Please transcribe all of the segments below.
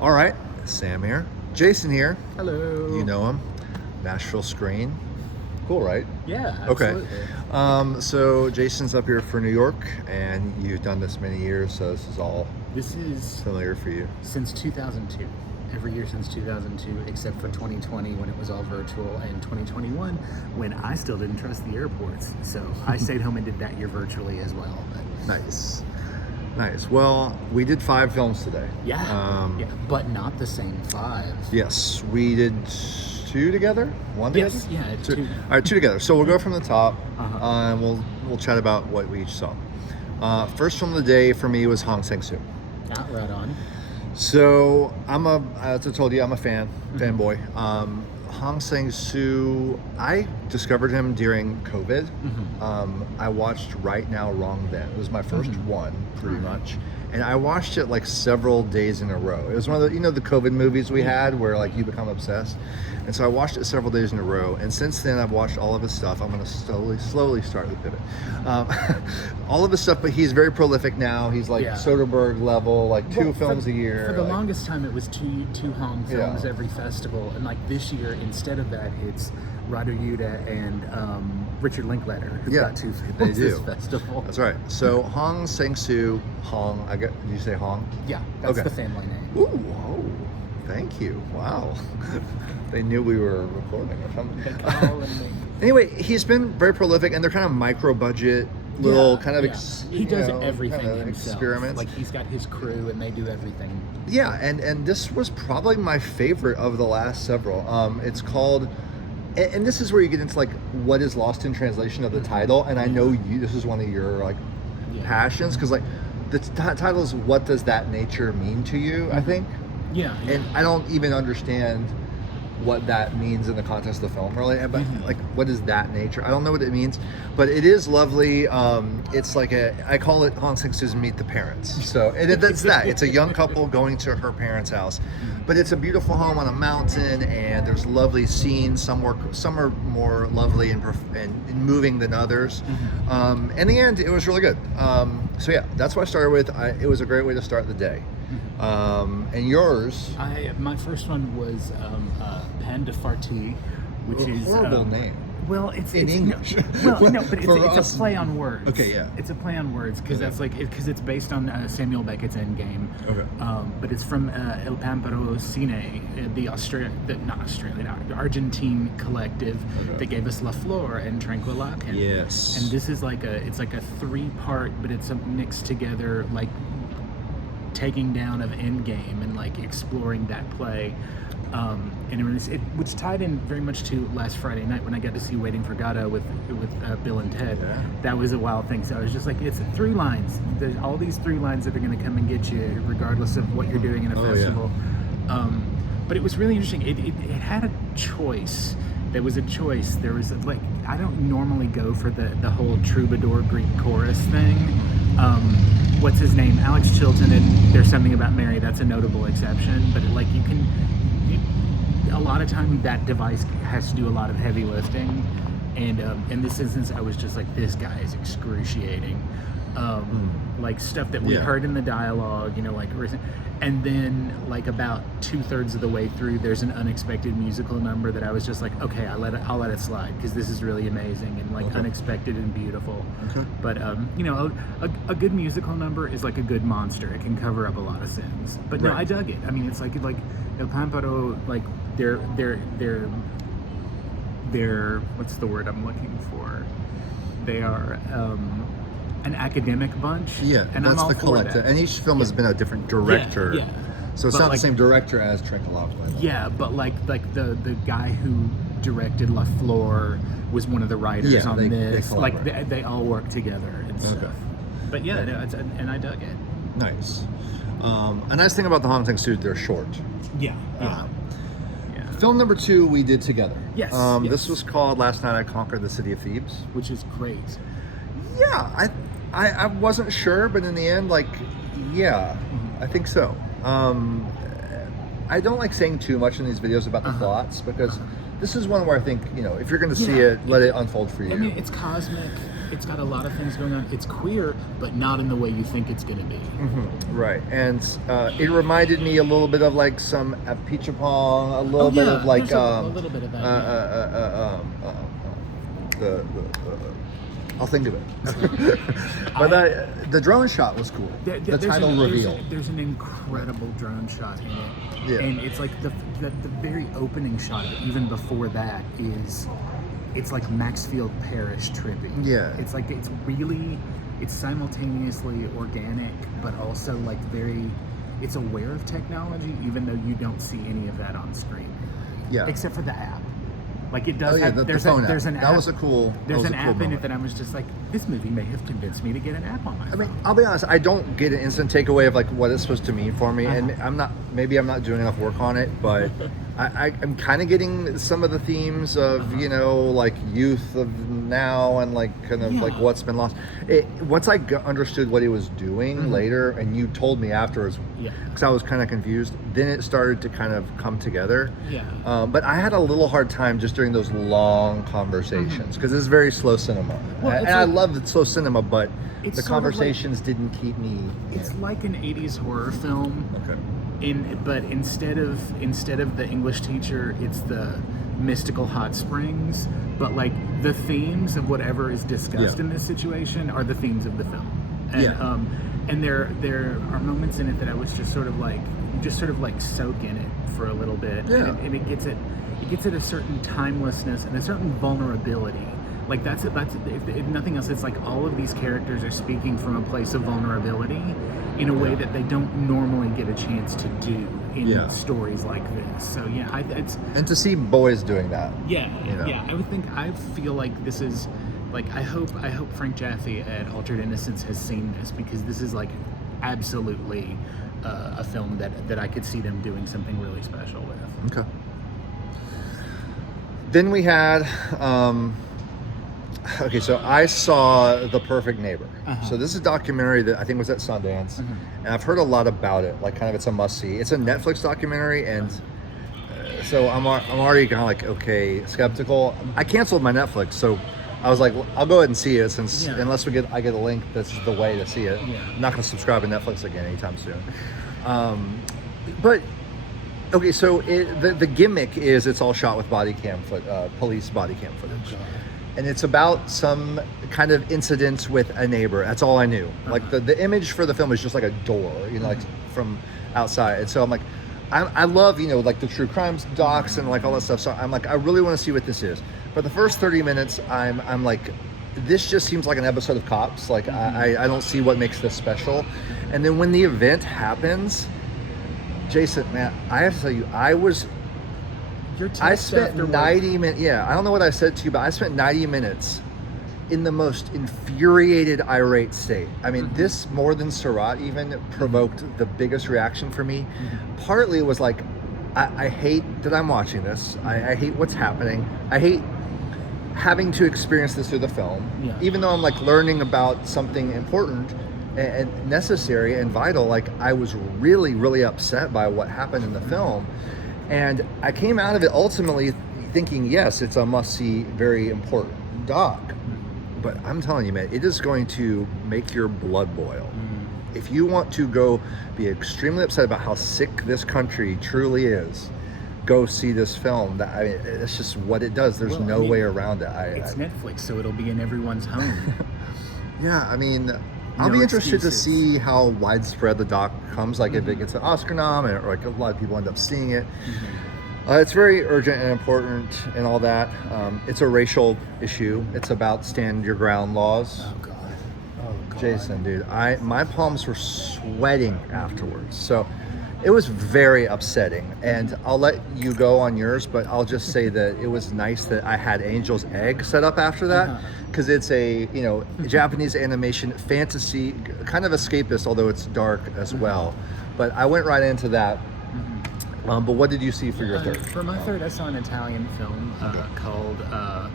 All right, Sam here. Jason here. Hello. You know him. Nashville Screen. Cool, right? Yeah, absolutely. Okay. So Jason's up here for New York, and you've done this many years, so This is familiar for you. since 2002. Every year since 2002, except for 2020 when it was all virtual, and 2021 when I still didn't trust the airports. So I stayed home and did that year virtually as well. But Nice. Well, we did 5 films today. yeah, but not the same 5. Yes, we did 2 together. One together. Yes, yeah, 2. 2. All right, 2 together. So we'll go from the top, Uh-huh. and we'll chat about what we each saw. First film of the day for me was Hong Sang-soo. Right on. So as I told you, I'm a fanboy. Hong Sang-soo, I discovered him during COVID. I watched Right Now, Wrong Then. It was my first one, pretty much. And I watched it like several days in a row. It was one of the, the COVID movies we had where like you become obsessed. And so I watched it several days in a row. And since then I've watched all of his stuff. I'm going to slowly start the pivot. All of his stuff, but he's very prolific now. He's like Soderbergh level, like 2 films a year. For the longest time, it was two Hong films every festival, and like this year, instead of that, it's Jude and Richard Linklater who've got 2 films this festival. That's right. So Hong Sang-soo, did you say Hong? Yeah, that's the family name. Ooh, oh, thank you. Wow. They knew we were recording or something. Anyway, he's been very prolific, and they're kind of micro budget, little he does everything kind of himself. Experiments. Like he's got his crew, and they do everything. Yeah, and this was probably my favorite of the last several. It's called, and this is where you get into like what is lost in translation of the title. And I know this is one of your like passions, because like the title is "What Does That Nature Mean to You?" I think. Yeah. And I don't even understand what that means in the context of the film, really. But like, what is that nature? I don't know what it means, but it is lovely. It's like I call it Hong Sang-soo's Meet the Parents. So that's that. It's a young couple going to her parents' house, but it's a beautiful home on a mountain, and there's lovely scenes. Some are more lovely and moving than others. In the end, it was really good. So yeah, that's what I started with. It was a great way to start the day. And yours? My first one was Pan de FARTIE, which is horrible name. Well, it's in English. Well, no, but it's a play on words. Okay, yeah. It's a play on words because that's like because it's based on Samuel Beckett's Endgame. Okay. But it's from El Pampero Cine, the Argentine collective that gave us La Flor and Tranquilaken. Yes. And this is like it's like a 3-part, but it's a mixed together like taking down of Endgame and like exploring that play. And which tied in very much to last Friday night when I got to see Waiting for Godot with Bill and Ted. Yeah. That was a wild thing. So I was just like, it's 3 lines. There's all these 3 lines that are going to come and get you, regardless of what you're doing in a festival. Yeah. But it was really interesting. It had a choice. There was a choice. There was like I don't normally go for the whole troubadour Greek chorus thing. What's his name? Alex Chilton and There's Something About Mary. That's a notable exception. But like a lot of time that device has to do a lot of heavy lifting, and in this instance I was just like, this guy is excruciating. Like stuff that we heard in the dialogue, like, and then like about 2/3 of the way through there's an unexpected musical number that I was just like, okay, I'll let it slide because this is really amazing and like unexpected and beautiful. But a good musical number is like a good monster. It can cover up a lot of sins. But no, I dug it. I mean, it's like El Pampero, like they're what's the word I'm looking for? They are an academic bunch. Yeah, and that's the collective. And each film has been a different director. Yeah. So it's not the same director as Tranquilaken. Yeah, but like the guy who directed La Flor was one of the writers on this. They all work together and stuff. But yeah, and I dug it. Nice. A nice thing about the Hong Sang-soo, they're short. Yeah. Film number 2 we did together. Yes. This was called Last Night I Conquered the City of Thebes, which is great. Yeah, I wasn't sure, but in the end, like, I think so. I don't like saying too much in these videos about the plots because this is one where I think, if you're going to see it, let it unfold for you. I mean, it's cosmic. It's got a lot of things going on. It's queer, but not in the way you think it's going to be. Right, and it reminded me a little bit of like some Peachapong, a little bit of like a little bit of that. I'll think of it. But the drone shot was cool. The title reveal. There's an incredible drone shot in it. Yeah. And it's like the very opening shot, even before that, it's like Maxfield Parrish trippy. Yeah. It's like, it's simultaneously organic, but also like it's aware of technology, even though you don't see any of that on screen. Yeah. Except for the app. Like it does there's an app. That was a cool There's an app in moment. it that I was just like, this movie may have convinced me to get an app on my phone. I mean, I'll be honest, I don't get an instant takeaway of like what it's supposed to mean for me, and maybe I'm not doing enough work on it, but I'm kind of getting some of the themes of like youth of now and like kind of like what's been lost. Once I understood what he was doing later, and you told me afterwards, because I was kind of confused, then it started to kind of come together. But I had a little hard time just during those long conversations because it's very slow cinema, and I love slow cinema, but the conversations didn't keep me. It's like an 80s horror film. Okay. But instead of the English teacher, it's the mystical hot springs. But like the themes of whatever is discussed in this situation are the themes of the film. And and there are moments in it that I was just sort of like soak in it for a little bit. And it gets at a certain timelessness and a certain vulnerability. Like that's if nothing else, it's like all of these characters are speaking from a place of vulnerability in a way that they don't normally get a chance to do in stories like this. So and to see boys doing that. I feel like this is like I hope Frank Jaffe at Altered Innocence has seen this, because this is like absolutely a film that I could see them doing something really special with. Okay. Then we had so I saw The Perfect Neighbor. So this is a documentary that I think was at Sundance, and I've heard a lot about it. Like, kind of, it's a must-see. It's a Netflix documentary, and so I'm already kind of like skeptical. I canceled my Netflix, so I was like, I'll go ahead and see it since unless I get a link, that's the way to see it. I'm not going to subscribe to Netflix again anytime soon. But okay, so the gimmick is it's all shot with police body cam footage. And it's about some kind of incident with a neighbor. That's all I knew. Like the image for the film is just like a door, like from outside. And so I'm like, I love, like the true crimes docs and like all that stuff. So I'm like, I really want to see what this is. But the first 30 minutes, I'm like, this just seems like an episode of Cops. Like I don't see what makes this special. And then when the event happens, Jason, man, I have to tell you, I spent 90 minutes. Yeah, I don't know what I said to you, but I spent 90 minutes in the most infuriated, irate state. I mean, this more than Surat even provoked the biggest reaction for me. Partly it was like, I hate that I'm watching this. I hate what's happening. I hate having to experience this through the film, even though I'm like learning about something important and necessary and vital. Like, I was really, really upset by what happened in the film. And I came out of it ultimately thinking, yes, it's a must-see, very important doc. But I'm telling you, man, it is going to make your blood boil. If you want to go be extremely upset about how sick this country truly is, go see this film. It's just what it does. There's no way around it. It's Netflix, so it'll be in everyone's home. Yeah, I mean, I'll be interested to see how widespread the doc comes, like if it gets an Oscar nom, or like a lot of people end up seeing it. It's very urgent and important and all that. It's a racial issue. It's about stand your ground laws. Oh God. Jason, dude, my palms were sweating afterwards. So it was very upsetting, and I'll let you go on yours, but I'll just say that it was nice that I had Angel's Egg set up after that, because it's a Japanese animation fantasy, kind of escapist, although it's dark as well. But I went right into that. But what did you see for your third? For my third, I saw an Italian film called oh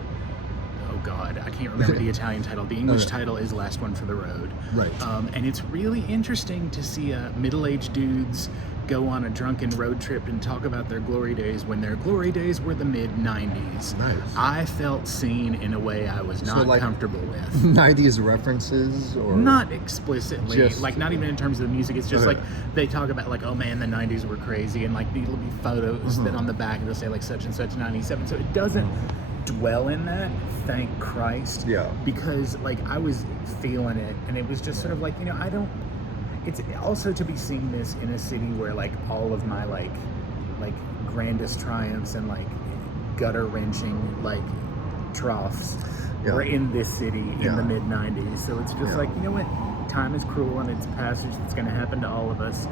God, I can't remember the Italian title. The English title is Last One for the Road. Right. And it's really interesting to see middle-aged dudes go on a drunken road trip and talk about their glory days when their glory days were the mid-90s. Nice. I felt seen in a way I was not comfortable with. 90s references? Or not explicitly, just, like not even in terms of the music. It's just like they talk about like, oh man, the 90s were crazy, and like there'll be photos that on the back it'll say like such and such 97. So it doesn't dwell in that, thank Christ. Yeah. Because like I was feeling it, and it was just sort of like, you know, I don't. It's also to be seeing this in a city where like all of my like grandest triumphs and like gutter wrenching like troughs were in this city in the mid 90s. So it's just like, you know what, time is cruel and it's a passage that's going to happen to all of us.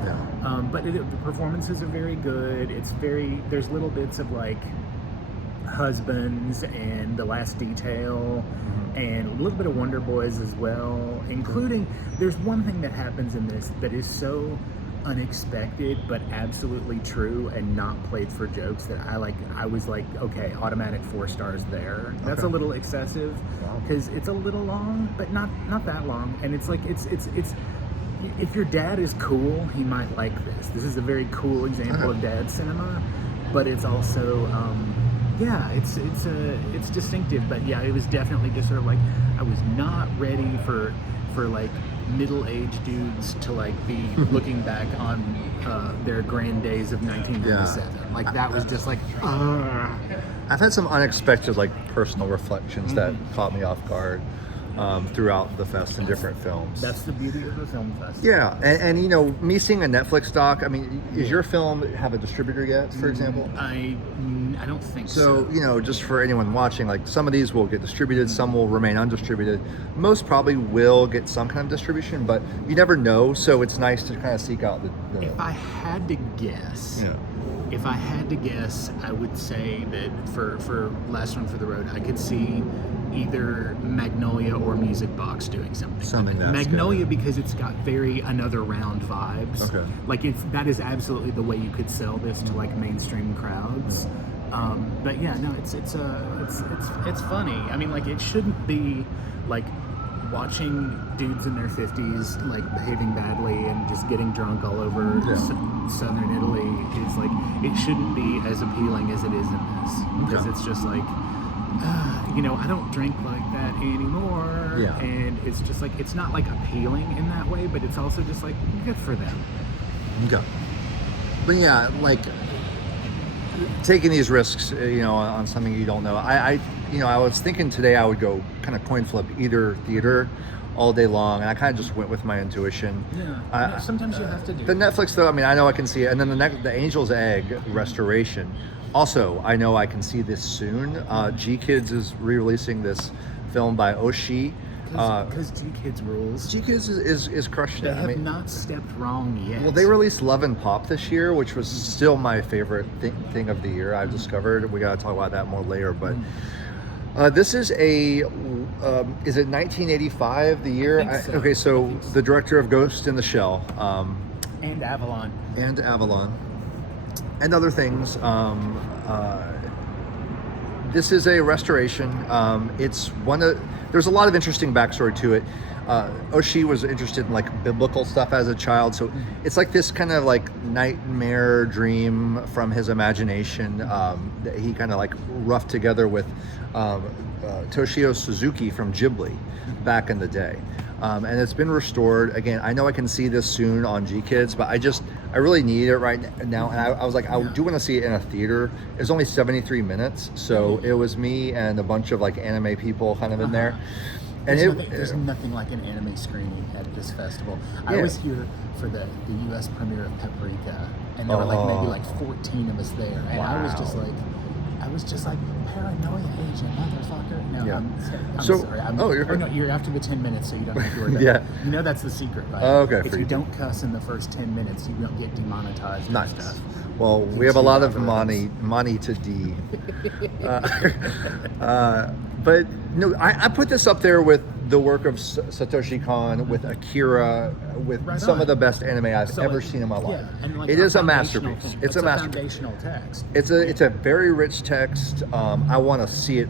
But the performances are very good. There's little bits of like Husbands and The Last Detail and a little bit of Wonder Boys as well, including there's one thing that happens in this that is so unexpected but absolutely true and not played for jokes that I was like, okay, automatic 4 stars there. That's a little excessive because it's a little long, but not that long. And it's like it's if your dad is cool, he might like this. This is a very cool example of dad cinema, but it's also it's distinctive. But yeah, it was definitely just sort of like I was not ready for like middle-aged dudes to like be looking back on their grand days of 1997. Like that was just like I've had some unexpected like personal reflections that caught me off guard throughout the fest in different films. That's the beauty of the film fest. Yeah, and you know, me seeing a Netflix doc, I mean, is your film have a distributor yet, for example? I don't think so. So, you know, just for anyone watching, like some of these will get distributed, some will remain undistributed. Most probably will get some kind of distribution, but you never know, so it's nice to kind of seek out the... If I had to guess... If I had to guess, I would say that for Last One for the Road, I could see either Magnolia or Music Box doing something. Magnolia, because it's got very Another Round vibes. Okay. Like that is absolutely the way you could sell this to like mainstream crowds. But yeah, no, it's funny. I mean, like it shouldn't be like watching dudes in their 50s like behaving badly and just getting drunk all over southern Italy is like, it shouldn't be as appealing as it is in this, because it's just like you know, I don't drink like that anymore, and it's just like, it's not like appealing in that way, but it's also just like good for them. But yeah, like taking these risks, you know, on something you don't know. I was thinking today I would go kind of coin flip either theater all day long, and I kind of just went with my intuition. Sometimes you have to do the Netflix though. I mean, I know I can see it, and then the Angel's Egg restoration. Also, I know I can see this soon. G Kids is re-releasing this film by Oshii. Because G Kids rules. G Kids is crushing it. They have not stepped wrong yet. Well, they released Love and Pop this year, which was still my favorite thing of the year I've discovered. We got to talk about that more later, but this is is it 1985, the year? I think so. Okay, so the director of Ghost in the Shell. And Avalon. And other things. This is a restoration. There's a lot of interesting backstory to it. Oshii was interested in like biblical stuff as a child, so it's like this kind of like nightmare dream from his imagination that he kind of like roughed together with Toshio Suzuki from Ghibli back in the day. And it's been restored. Again, I know I can see this soon on G Kids, but I really need it right now. And I was like, I do want to see it in a theater. It's only 73 minutes, so it was me and a bunch of like anime people kind of in there. And there's nothing like an anime screening at this festival. I was here for the U.S. premiere of Paprika, and there were like maybe like 14 of us there, and I was just like, paranoia agent, motherfucker. No, I'm sorry. No, you're after the 10 minutes, so you don't have to worry about it. You know that's the secret, right? Okay. If you don't cuss in the first 10 minutes, you don't get demonetized and stuff. Well, we have a lot of money to D. But no, I put this up there with the work of Satoshi Kon with Akira, with Right some on. of the best anime I've So, ever like, seen in my life. Yeah, and like It a is a foundational masterpiece. thing. It's a masterpiece. Foundational text. It's a very rich text. I want to see it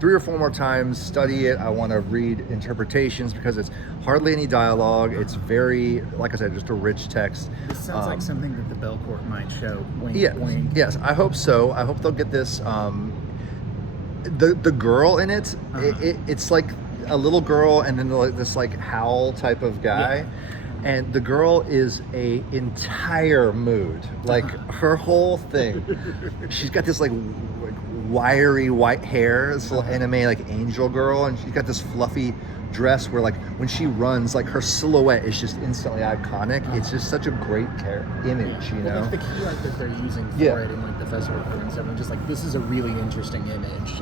3 or 4 more times, study it. I want to read interpretations because it's hardly any dialogue. It's very, like I said, just a rich text. This sounds like something that the Belcourt might show. Wink, Yes, wink. yes, I hope so. I hope they'll get this. The girl in it, it's like a little girl and then like this like Howl type of guy. And the girl is a entire mood. Like her whole thing. She's got this like wiry white hair, this little anime like angel girl, and she's got this fluffy dress where like when she runs, like her silhouette is just instantly iconic. It's just such a great image, you know. Like the key art that they're using for it in like the festival and stuff. I'm just like, this is a really interesting image.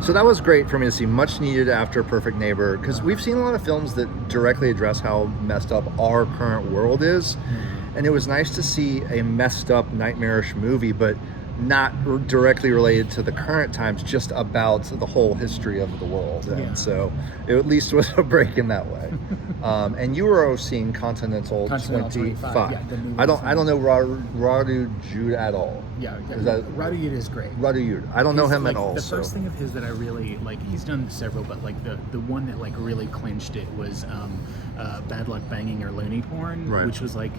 So that was great for me to see, much needed after Perfect Neighbor, because we've seen a lot of films that directly address how messed up our current world is. And it was nice to see a messed up, nightmarish movie, but not directly related to the current times, just about the whole history of the world. And so it at least was a break in that way. And you were seeing Continental 25. I don't know Radu Jude at all. Radu Jude is great. Radu Jude. I don't know him like, at all. The first thing of his that I really like, he's done several, but like the one that like really clinched it was Bad Luck Banging or Looney Porn, which was like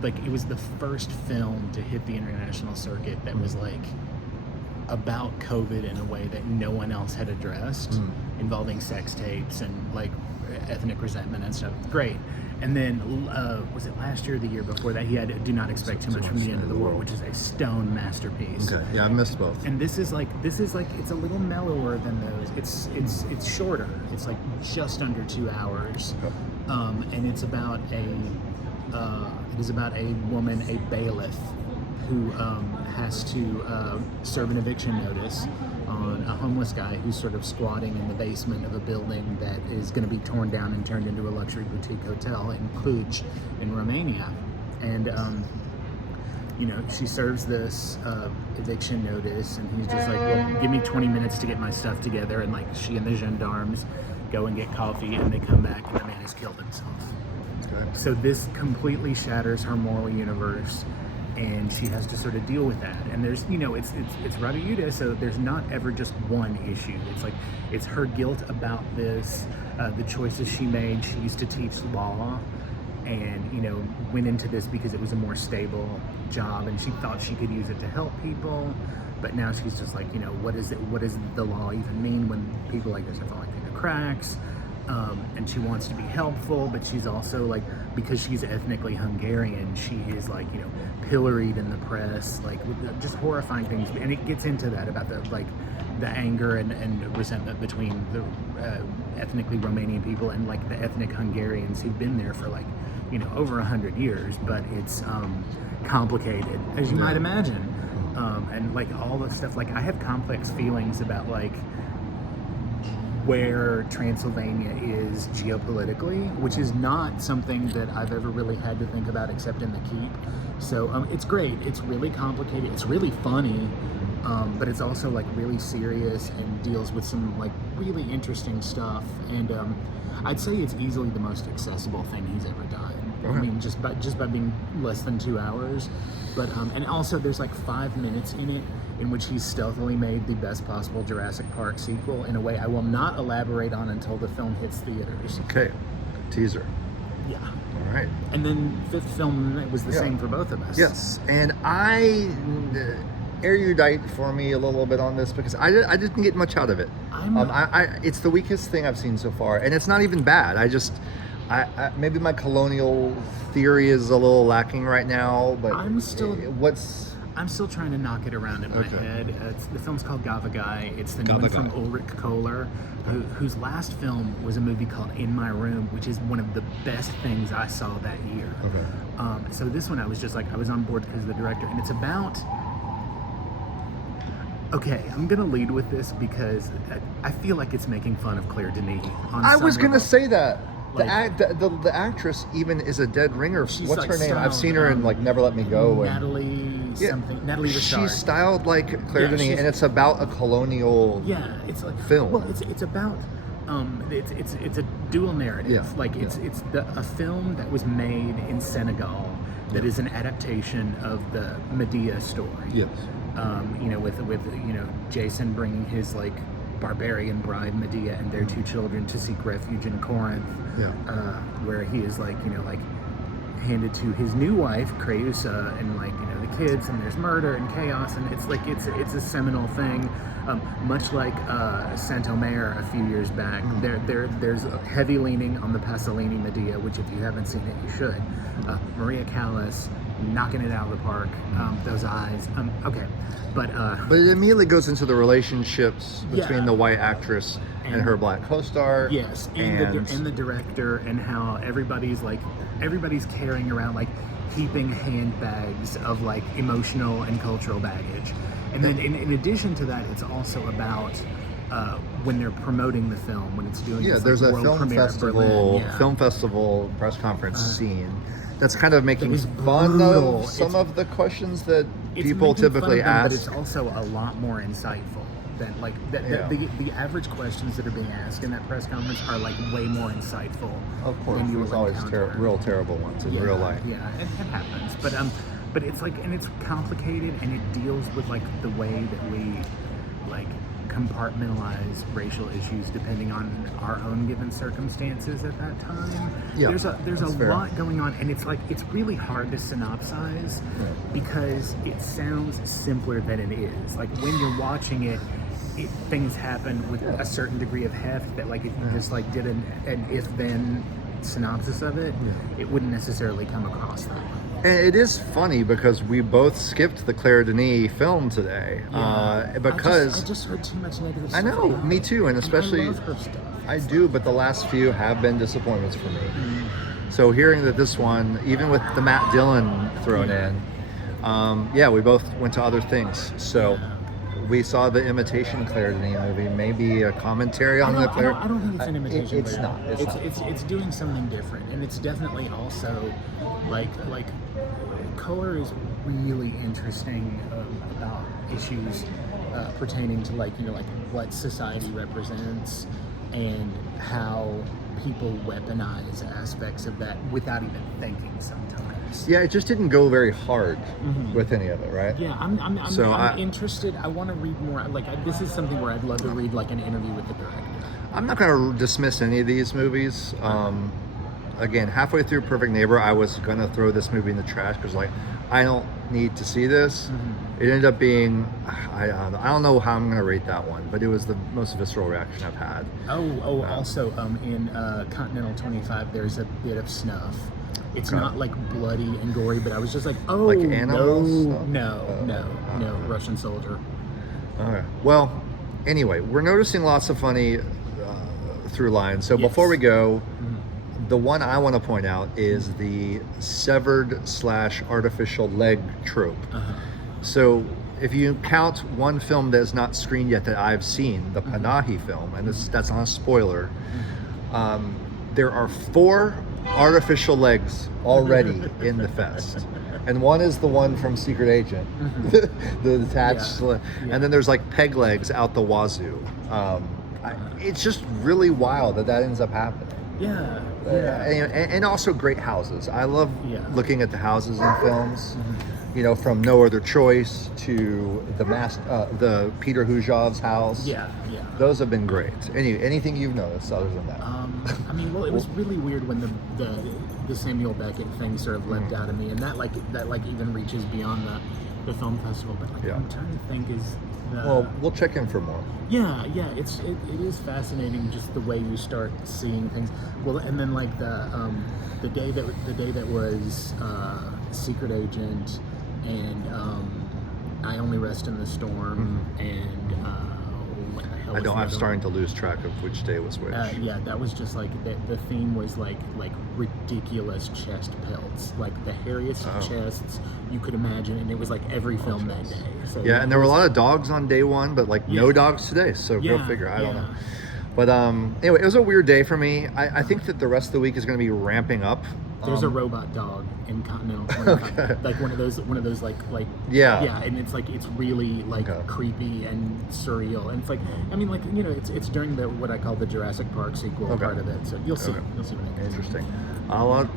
it was the first film to hit the international circuit that was like about COVID in a way that no one else had addressed, involving sex tapes and like ethnic resentment and stuff. Great. And then was it last year or the year before that, he had Do Not Expect Too Much from the End of the World, which is a stone masterpiece. Okay. Yeah, I missed both. And this is like it's a little mellower than those. It's shorter. It's like just under 2 hours. And it's about a woman, a bailiff, who has to serve an eviction notice on a homeless guy who's sort of squatting in the basement of a building that is going to be torn down and turned into a luxury boutique hotel in Cluj in Romania. And she serves this eviction notice, and he's just like, well, give me 20 minutes to get my stuff together. And like she and the gendarmes go and get coffee, and they come back, and the man has killed himself. So this completely shatters her moral universe, and she has to sort of deal with that. And there's, it's Radu Jude, so there's not ever just one issue. It's like, it's her guilt about this, the choices she made. She used to teach law, and went into this because it was a more stable job, and she thought she could use it to help people. But now she's just like, what does the law even mean when people like this are falling through the cracks? And she wants to be helpful, but she's also like, because she's ethnically Hungarian, she is like, pilloried in the press, like with just horrifying things. And it gets into that about the anger and resentment between the ethnically Romanian people and like the ethnic Hungarians who've been there for like, over 100 years. But it's complicated, as you might imagine. And like all the stuff, like I have complex feelings about like where Transylvania is geopolitically, which is not something that I've ever really had to think about except in the Keep. So it's great. It's really complicated. It's really funny, but it's also like really serious and deals with some like really interesting stuff. And I'd say it's easily the most accessible thing he's ever done. I mean, just by being less than 2 hours. But and also there's like 5 minutes in it in which he's stealthily made the best possible Jurassic Park sequel in a way I will not elaborate on until the film hits theaters. Okay, teaser. Yeah. All right. And then fifth film was the same for both of us. Yes, and I erudite for me a little bit on this because I didn't get much out of it. It's the weakest thing I've seen so far, and it's not even bad. I maybe my colonial theory is a little lacking right now, but I'm still trying to knock it around in my head. The film's called GAVAGAI. It's the new one from Ulrich Kohler, whose last film was a movie called In My Room, which is one of the best things I saw that year. So this one I was just like, I was on board because of the director, and it's about... Okay, I'm going to lead with this because I feel like it's making fun of Claire Denis. I was going to say that. The actress even is a dead ringer. What's like her name? styled, I've seen her in like Never Let Me Go. Natalie Richard. She's styled like Claire Denis, and it's about a colonial it's like film. Well, it's about it's a dual narrative. Yeah. Like it's a film that was made in Senegal that is an adaptation of the Medea story. Yes. You know, with you know, Jason bringing his like barbarian bride Medea and their two children to seek refuge in Corinth, where he is like, you know, like handed to his new wife Creusa, and like, you know, the kids, and there's murder and chaos, and it's like it's a seminal thing, much like Saint-Omer a few years back. There's a heavy leaning on the Pasolini Medea, which if you haven't seen it, you should. Maria Callas knocking it out of the park. Those eyes. Okay, but it immediately goes into the relationships between the white actress and her black co-star. Yes, and the director, and how everybody's carrying around like heaping handbags of like emotional and cultural baggage. And then in addition to that, it's also about when they're promoting the film, when it's doing this, there's like, a film festival press conference scene that's kind of making fun of some of the questions that people typically ask. But it's also a lot more insightful than like the average questions that are being asked in that press conference are like way more insightful. Of course, there's always real terrible ones in real life. Yeah, it happens. But it's like, and it's complicated, and it deals with like the way that we like compartmentalize racial issues depending on our own given circumstances at that time. Yeah, there's a lot going on, and it's like it's really hard to synopsize because it sounds simpler than it is. Like when you're watching it, things happen with a certain degree of heft that like if you just like did an if-then synopsis of it, it wouldn't necessarily come across that way. And it is funny because we both skipped the Claire Denis film today because I just heard too much negative stuff. I know, me too, and especially I love her stuff. I do, but the last few have been disappointments for me. So hearing that this one, even with the Matt Dillon thrown in, we both went to other things. So we saw the imitation Claire Denis movie, maybe a commentary on the Claire. I don't think it's an imitation. It's not. It's doing something different, and it's definitely also like Kohler is really interesting about issues pertaining to like, you know, like what society represents and how people weaponize aspects of that without even thinking sometimes. Yeah, it just didn't go very hard with any of it, right? Yeah, I'm interested. I want to read more. Like this is something where I'd love to read like an interview with the director. I'm not going to dismiss any of these movies. Again, halfway through Perfect Neighbor, I was going to throw this movie in the trash because like I don't need to see this. It ended up being, I don't know how I'm going to rate that one, but it was the most visceral reaction I've had. Also, in Continental 25, there's a bit of snuff. It's not like bloody and gory, but I was just like, like animals? No, Russian soldier. Okay. Well, anyway, we're noticing lots of funny through lines. So before we go, the one I want to point out is the severed/artificial leg trope. So if you count one film that is not screened yet that I've seen, the Panahi film, and that's not a spoiler, there are 4 artificial legs already in the fest. And one is the one from Secret Agent, the attached, and then there's like peg legs out the wazoo. It's just really wild that ends up happening. And also great houses. I love looking at the houses in films. You know, from No Other Choice to the Peter Hujov's house. Those have been great. Anything you've noticed other than that? I mean, well, it was really weird when the Samuel Beckett thing sort of leapt out of me, and that even reaches beyond the film festival. But I'm trying to think well, we'll check in for more. It is fascinating just the way you start seeing things. Well, and then like the day that was Secret Agent and I Only Rest in the Storm and I'm starting to lose track of which day was which. That was just like the theme was like ridiculous chest pelts, like the hairiest chests you could imagine, and it was like every film that day. So and there were a lot of dogs on day one, but like no dogs today. So go figure. I don't know. But anyway, it was a weird day for me. I think that the rest of the week is going to be ramping up There's a robot dog in Continental, Okay. like one of those like Yeah. and it's like it's really like Okay. creepy and surreal, and it's like, I mean, like, you know, it's during the what I call the Jurassic Park sequel Okay. part of it, so you'll see Okay. you'll see what it is. Interesting.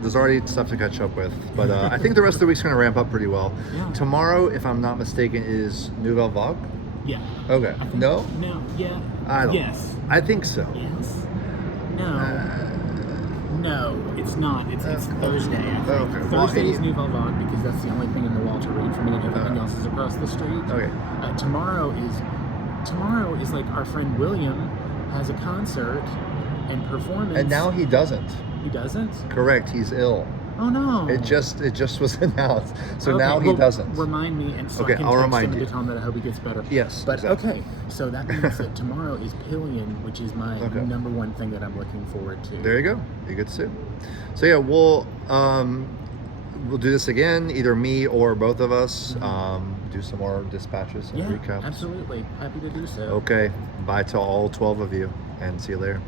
There's already stuff to catch up with, but I think the rest of the week's going to ramp up pretty well. Yeah. Tomorrow, if I'm not mistaken, is Nouvelle Vague. Yeah. Okay. I think, No? No. Yeah. I don't. Yes. I think so. Yes. No. No, it's not. It's Thursday. I think. Okay. Well, Thursday is Nouvelle Vague because that's the only thing in the wall to read for me, and everything else is across the street. Okay. Tomorrow is like our friend William has a concert and performance. And now he doesn't. He doesn't? Correct. He's ill. Oh no. It just was announced. So Okay, now he well, doesn't. Remind me, and so Okay, I can I'll text remind him you. to tell him that I hope he gets better. Yes, But exactly. okay, so that means that tomorrow is Pillion, which is my Okay. number one thing that I'm looking forward to. There you go. You get to see. So yeah, we'll do this again. Either me or both of us. Do some more dispatches and Yeah, recaps. absolutely. Happy to do so. Okay. Bye to all 12 of you, and see you later.